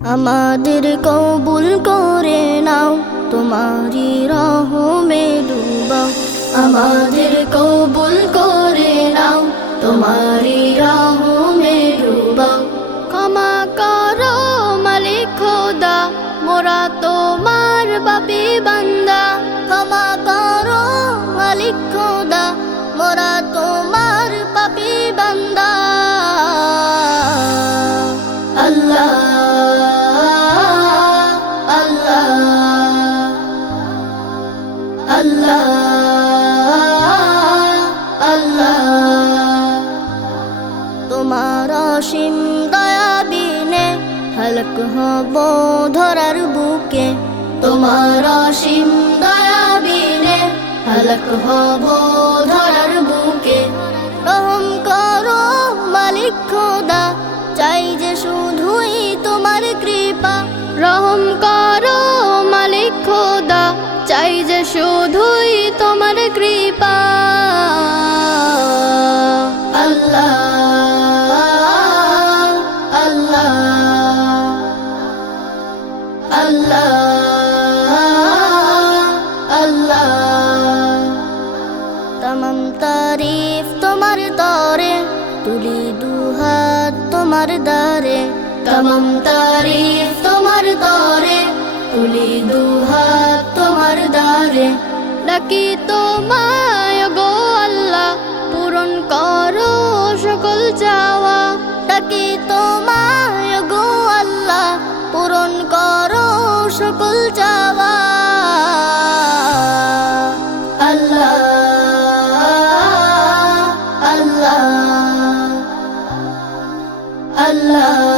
আমাদের কবুল করে নাও, তোমারি রহমে ডুবাও। আমাদের কবুল করে নাও, তোমারি রহমে ডুবাও। ক্ষমা করো মালিক খোদা, মোরা তোমার পাপী বান্দা। ক্ষমা করো মালিক খোদা, মোরা তোমার পাপী বান্দা। আল্লাহ আল্লাহ আল্লাহ, তোমার অসীম দয়া বিনে হালক হব ধরার বুকে। তোমার অসীম দয়া বিনে হালক হব ধরার বুকে। রহম করো মালিক খোদা, চাই যে শুধুই তোমার কৃপা। রহম করো মালিক খোদা, চাই যে শুধুই তোমার কৃপা। আল্লাহ আল্লাহ আল্লাহ আল্লাহ, তমাম তারিফ তোমার তরে, তুলি দুহাত তোমার দ্বারে। তমাম তারিফ তোমার তরে, তুলি দুহাত তোমার দ্বারে। ডাকি তোমায় গো আল্লাহ, পূরণ করো সকল চাওয়া। ডাকি তোমায় গো আল্লাহ, পূরণ করো সকল চাওয়া। আল্লাহ আল্লাহ আল্লাহ